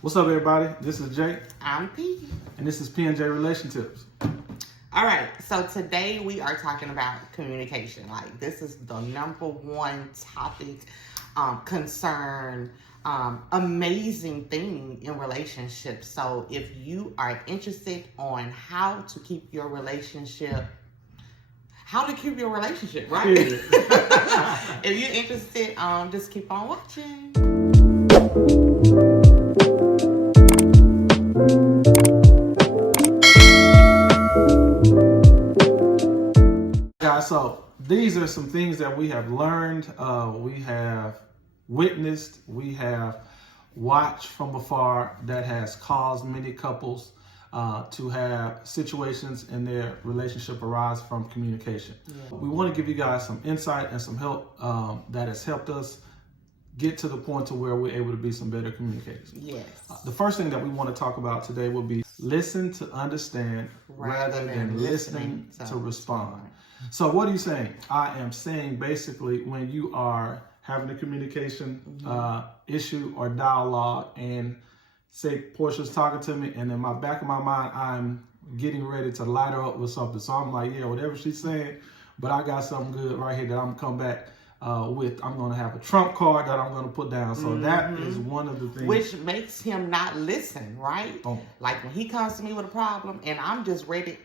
What's up, everybody? This is Jay. I'm P. And this is PandjRelationtips. All right, so today we are talking about communication. Like, this is the number one topic, concern, amazing thing in relationships. So if you are interested on how to keep your relationship, right? If you're interested, just keep on watching. Guys, so these are some things that we have learned, we have witnessed, we have watched from afar that has caused many couples to have situations in their relationship arise from communication. Yeah. We want to give you guys some insight and some help that has helped us get to the point to where we're able to be some better communicators. Yes. The first thing that we want to talk about today will be listen to understand rather than listening to respond. So what are you saying? I am saying basically when you are having a communication issue or dialogue, and say Portia's talking to me, and in my back of my mind, I'm getting ready to light her up with something. So I'm like, yeah, whatever she's saying, but I got something good right here that I'm gonna come back with. I'm going to have a trump card that I'm going to put down. So that is one of the things. Which makes him not listen, right? Oh. Like when he comes to me with a problem and I'm just ready,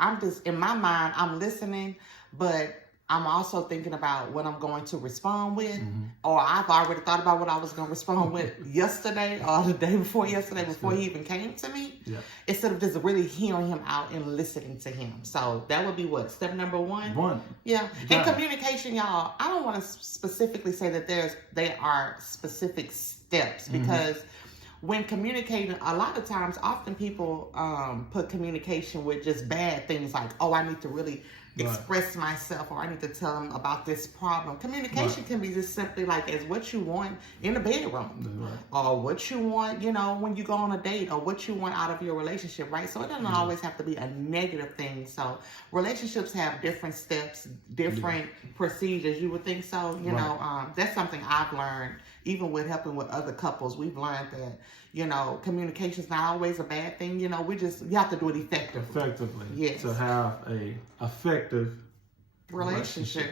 in my mind, I'm listening, but I'm also thinking about what I'm going to respond with, or I've already thought about what I was going to respond with yesterday or the day before yesterday, before he even came to me, instead of just really hearing him out and listening to him. So that would be what? Step number one? Yeah. And communication, y'all, I don't want to specifically say that there are specific steps, because when communicating, a lot of times, often people put communication with just bad things like, oh, I need to really express myself, or I need to tell them about this problem. Communication can be just simply like as what you want in the bedroom, or what you want, when you go on a date, or what you want out of your relationship, right? So it doesn't always have to be a negative thing. So relationships have different steps, different procedures. You would think so, that's something I've learned, even with helping with other couples. We've learned that, communication is not always a bad thing. You have to do it effectively. Yes. To have a effective relationship.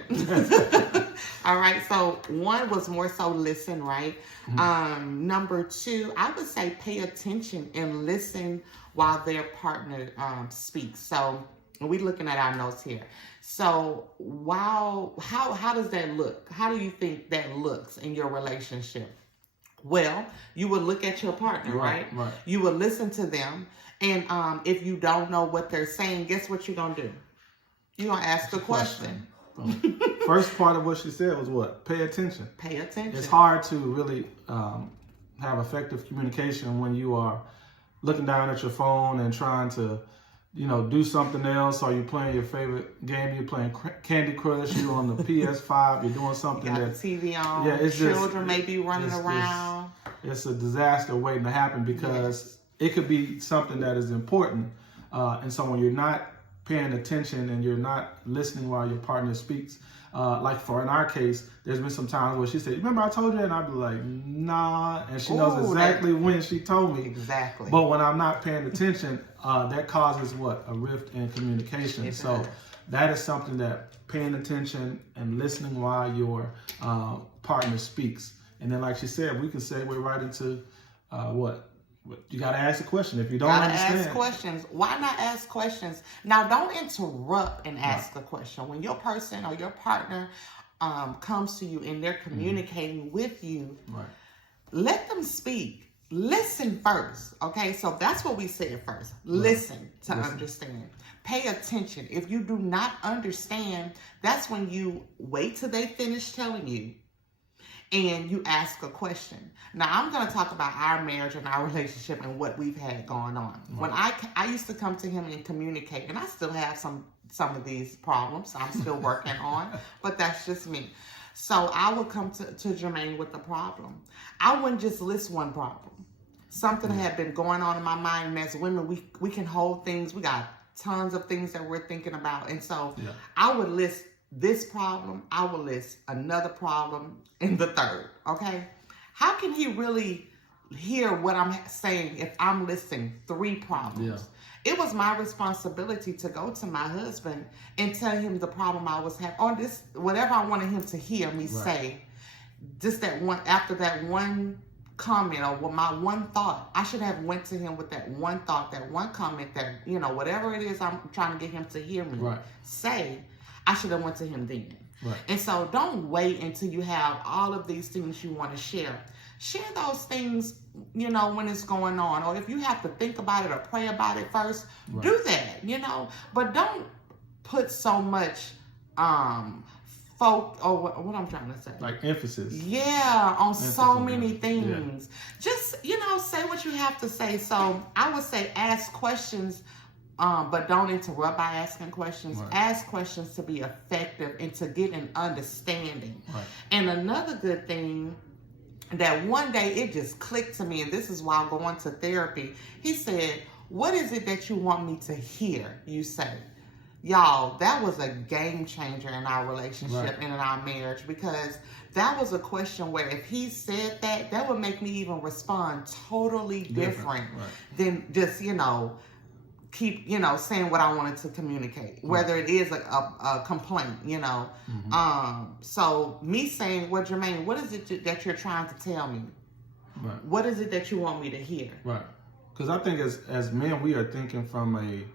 All right. So one was more so listen, right? Number two, I would say pay attention and listen while their partner speaks. So we're looking at our notes here. So how does that look? How do you think that looks in your relationship? Well, you would look at your partner, right? You would listen to them. And if you don't know what they're saying, guess what you're going to do? You're going to ask a question. First part of what she said was what? Pay attention. Pay attention. It's hard to really have effective communication when you are looking down at your phone and trying to do something else, or you're playing your favorite game, you're playing Candy Crush, you're on the PS5, you're doing something you got the TV on, children may be running around. It's a disaster waiting to happen, because it could be something that is important. And so when you're not paying attention and you're not listening while your partner speaks, like in our case, there's been some times where she said, remember I told you? And I'd be like, nah. And she knows exactly when she told me. Exactly. But when I'm not paying attention, that causes what? A rift in communication. So that is something that paying attention and listening while your partner speaks. And then like she said, we can segue right into what? You got to ask a question. If you don't understand. Ask questions. Why not ask questions? Now, don't interrupt and ask a question. When your person or your partner comes to you and they're communicating with you, let them speak. Listen first. Okay, so that's what we said first. Listen to understand. Pay attention. If you do not understand, that's when you wait till they finish telling you, and you ask a question. Now, I'm going to talk about our marriage and our relationship and what we've had going on. When I used to come to him and communicate, and I still have some of these problems I'm still working on, but that's just me. So I would come to Jermaine with a problem. I wouldn't just list one problem. Something had been going on in my mind, and as women, we can hold things. We got tons of things that we're thinking about. And so I would list this problem, I will list another problem, and the third, okay? How can he really hear what I'm saying if I'm listing 3 problems. It was my responsibility to go to my husband and tell him the problem I was having, or this, whatever I wanted him to hear me say. Just that one, after that one comment or my one thought, I should have went to him with that one thought, that one comment, that, you know, whatever it is I'm trying to get him to hear me say, I should have went to him then. And so don't wait until you have all of these things you want to share. Share those things, you know, when it's going on. Or if you have to think about it or pray about it first, do that, you know. But don't put so much what I'm trying to say. Like emphasis. Yeah, on so many things. Just, you know, say what you have to say. So I would say ask questions, but don't interrupt by asking questions. Ask questions to be effective and to get an understanding. And another good thing that one day it just clicked to me, and this is while going to therapy, he said, what is it that you want me to hear you say? Y'all, that was a game changer in our relationship and in our marriage, because that was a question where if he said that, that would make me even respond totally different than just, you know, keep, you know, saying what I wanted to communicate, whether it is a complaint, you know. So me saying, well, Jermaine, what is it that you're trying to tell me? What is it that you want me to hear? Because I think as men, we are thinking from a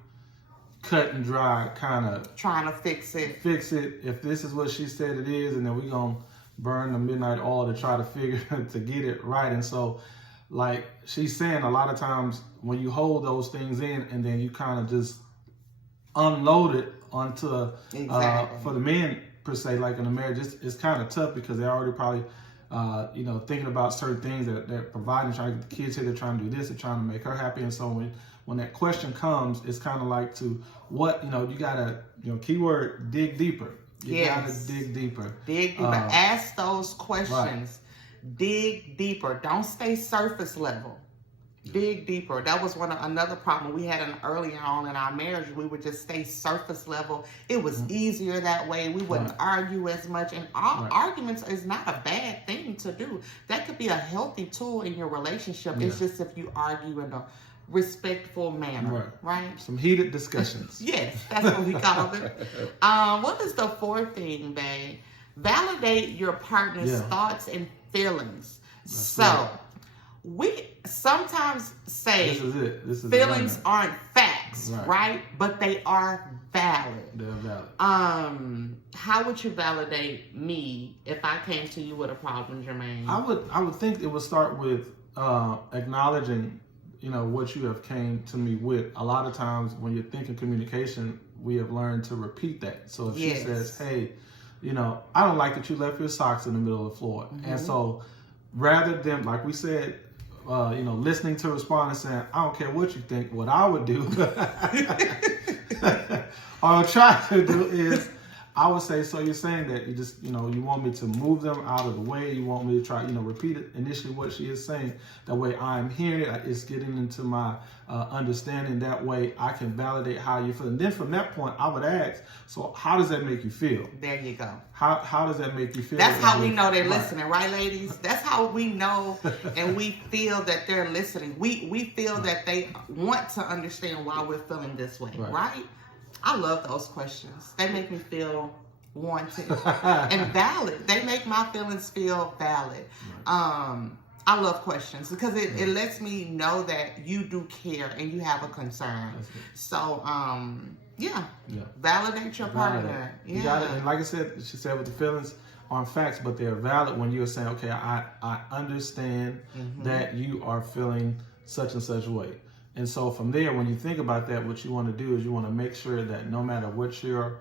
cut and dry kind of trying to fix it. If this is what she said it is, and then we're going to burn the midnight oil to try to figure to get it right. And so, like she's saying, a lot of times when you hold those things in and then you kind of just unload it onto for the men per se, like in a marriage, it's kind of tough because they're already probably you know, thinking about certain things that they're providing, trying to get the kids here, they're trying to do this, they're trying to make her happy. And so when that question comes, it's kind of like to what, you know, you gotta, you know, keyword, dig deeper. You gotta dig deeper. Dig deeper. Ask those questions. Dig deeper. Don't stay surface level. Dig deeper. That was another problem we had earlier on in our marriage. We would just stay surface level. It was easier that way. We wouldn't argue as much. And arguments is not a bad thing to do. That could be a healthy tool in your relationship. It's just if you argue in a respectful manner, right? Some heated discussions. Yes, that's what we call it. What is the 4th thing, babe? Validate your partner's thoughts and feelings. We sometimes say feelings aren't facts, right? But they are valid. They're valid. How would you validate me if I came to you with a problem, Jermaine? I would think it would start with acknowledging, you know, what you have came to me with. A lot of times when you're thinking communication, we have learned to repeat that. So if she says, hey, you know, I don't like that you left your socks in the middle of the floor. And so rather than, like we said, you know, listening to respond and saying, I don't care what you think, what I would do, or try to do is, I would say, so you're saying that you just, you know, you want me to move them out of the way. You want me to try, you know, repeat it initially what she is saying. That way I'm hearing it. It's getting into my understanding. That way I can validate how you feel. And then from that point, I would ask, so how does that make you feel? There you go. How does that make you feel? That's how we know they're listening, right, ladies? That's how we know and we feel that they're listening. We feel that they want to understand why we're feeling this way, right? I love those questions. They make me feel wanted and valid. They make my feelings feel valid. I love questions because it lets me know that you do care and you have a concern. So, validate your partner. You got it. And like I said, she said with the feelings aren't facts, but they're valid when you're saying, okay, I understand that you are feeling such and such way. And so from there, when you think about that, what you want to do is you want to make sure that no matter what you're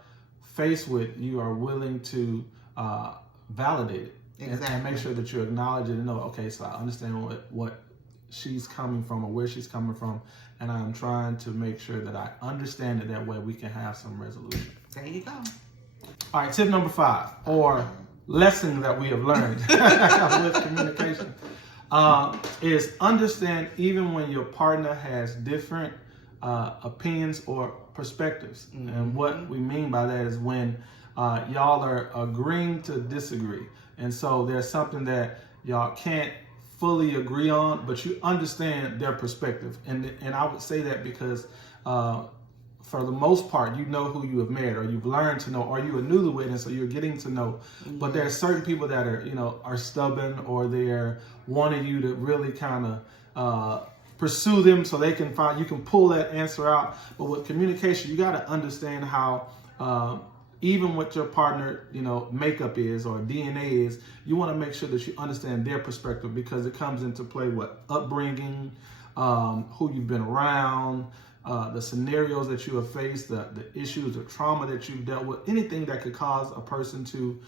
faced with, you are willing to validate it and make sure that you acknowledge it and know, okay, so I understand what she's coming from or where she's coming from, and I'm trying to make sure that I understand it. That way we can have some resolution. There you go. All right, tip number 5, or lesson that we have learned with communication. Is understand even when your partner has different opinions or perspectives. And what we mean by that is when y'all are agreeing to disagree. And so there's something that y'all can't fully agree on, but you understand their perspective. And I would say that because for the most part, you know who you have met, or you've learned to know, or you're a newlywed, and so you're getting to know. But there are certain people that are stubborn, or they're wanting you to really kind of pursue them so you can pull that answer out. But with communication, you got to understand how even what your partner, makeup is or DNA is, you want to make sure that you understand their perspective, because it comes into play what upbringing, who you've been around, the scenarios that you have faced, the issues or trauma that you've dealt with, anything that could cause a person to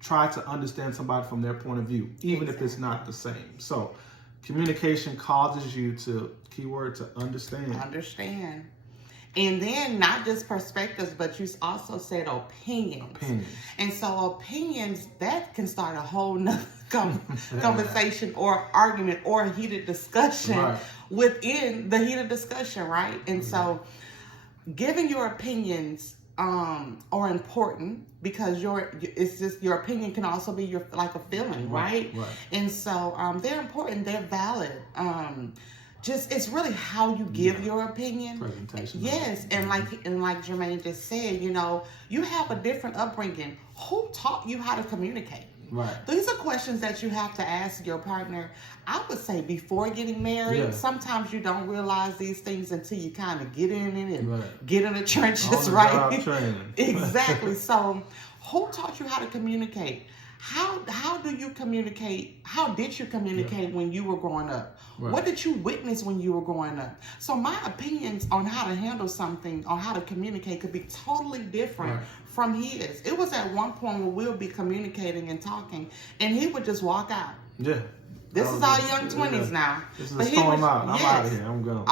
try to understand somebody from their point of view, even if it's not the same. So communication causes you to, keyword, to understand. Understand. And then not just perspectives, but you also said opinions. And so opinions, that can start a whole nother conversation or argument or heated discussion within the heated discussion, right? And so giving your opinions are important, because your opinion can also be like a feeling, right? And so they're important, they're valid. It's really how you give your opinion. Presentation. Yes, and like Jermaine just said, you have a different upbringing. Who taught you how to communicate? Right. These are questions that you have to ask your partner. I would say before getting married. Yeah. Sometimes you don't realize these things until you kind of get in it and get in the trenches, right? Job training. Exactly. So, who taught you how to communicate? How do you communicate? How did you communicate when you were growing up? What did you witness when you were growing up? So my opinions on how to handle something or how to communicate could be totally different from his. It was at one point where we'll be communicating and talking, and he would just walk out. Yeah. This is our young 20s now. This is storm out. I'm out of here. I'm going.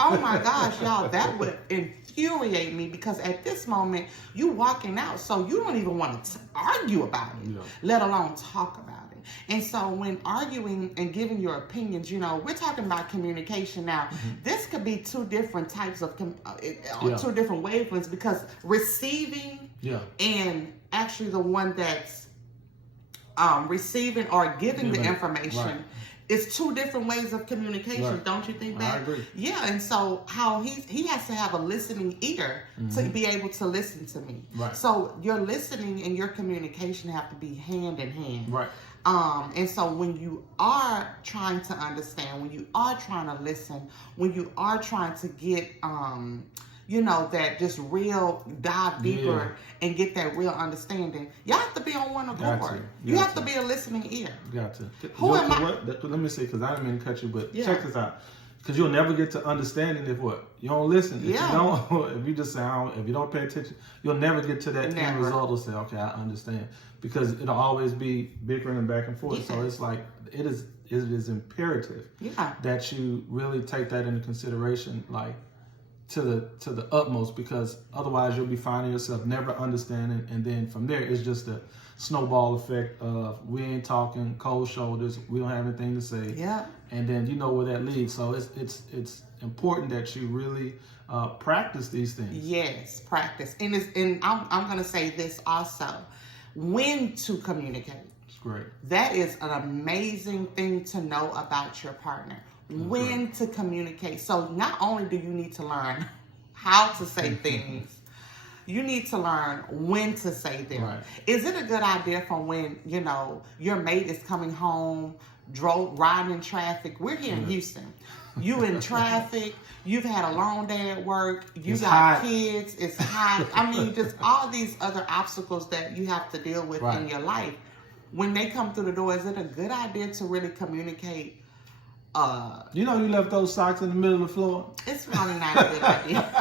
Oh my gosh, y'all, that would infuriate me, because at this moment you walking out, so you don't even want to argue about it, let alone talk about it. And so when arguing and giving your opinions, we're talking about communication now. This could be two different types of two different wavelengths, because receiving and actually the one that's receiving or giving the information, it's two different ways of communication. Don't you think that? I agree. Yeah, and so how he has to have a listening ear to be able to listen to me. Right. So your listening and your communication have to be hand in hand. Right. And so when you are trying to understand, when you are trying to listen, when you are trying to get that just real dive deeper and get that real understanding, you have to be on one accord. You have to be a listening ear. Got to. Who am I? Let me say, because I didn't mean to cut you, but check this out. Because you'll never get to understanding if you don't listen. If you don't, if you just say, if you don't pay attention, you'll never get to that end result of say, okay, I understand. Because it'll always be bickering and back and forth. So it's like, it is imperative that you really take that into consideration, like, to the utmost, because otherwise you'll be finding yourself never understanding, and then from there it's just a snowball effect of we ain't talking, cold shoulders, we don't have anything to say, and then you know where that leads. So it's important that you really practice these things. Yes, practice, and I'm going to say this also: when to communicate. It's great. That is an amazing thing to know about your partner. When to communicate. So not only do you need to learn how to say things, you need to learn when to say them. Right. Is it a good idea for when, your mate is coming home, riding in traffic? We're here in Houston. You in traffic, you've had a long day at work, you got kids, it's hot. I mean, just all these other obstacles that you have to deal with in your life. When they come through the door, is it a good idea to really communicate? You left those socks in the middle of the floor? It's probably not a good idea.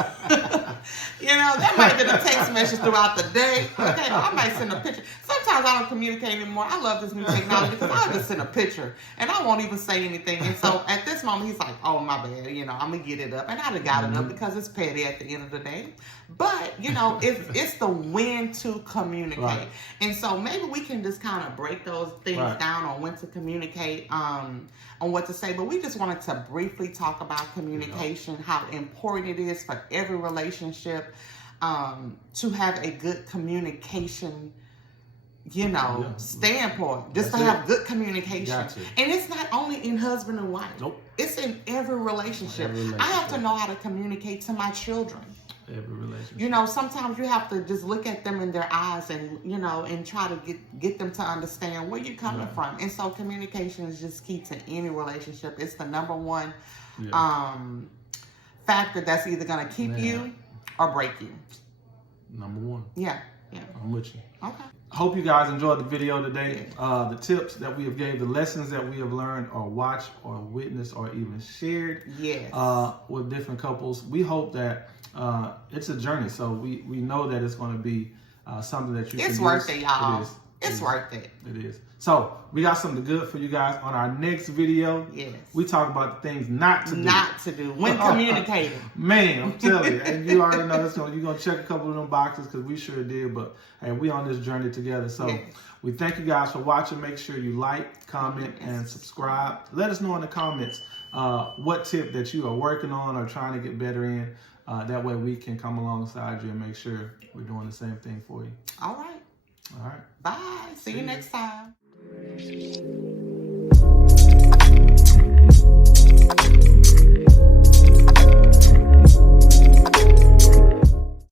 That might have been a text message throughout the day. Okay, I might send a picture. Sometimes I don't communicate anymore. I love this new technology because I'll just send a picture and I won't even say anything. And so at this moment, he's like, oh, my bad. I'm going to get it up. And I'd have got it up because it's petty at the end of the day. But, it's the when to communicate. Right. And so maybe we can just kind of break those things down on when to communicate, on what to say. But we just wanted to briefly talk about communication, how important it is for every relationship to have a good communication, standpoint, just to have good communication. And it's not only in husband and wife. Nope. It's in every relationship. I have to know how to communicate to my children. Every relationship. Sometimes you have to just look at them in their eyes and, and try to get them to understand where you're coming from. And so communication is just key to any relationship. It's the number one factor that's either going to keep you or break you. Number one. Yeah. I'm with you. Okay. Hope you guys enjoyed the video today. The tips that we have gave, the lessons that we have learned or watched or witnessed or even shared with different couples. We hope that it's a journey. So we know that it's going to be something that you can use. It's worth it, y'all. It's worth it. It is. So we got something good for you guys on our next video. Yes. We talk about the things not to do. Not to do when communicating. Man, I'm telling you. And you already know you're going to check a couple of them boxes because we sure did. But hey, we on this journey together. So we thank you guys for watching. Make sure you like, comment, and subscribe. Let us know in the comments what tip that you are working on or trying to get better in. That way we can come alongside you and make sure we're doing the same thing for you. All right. All right. Bye. See you next time.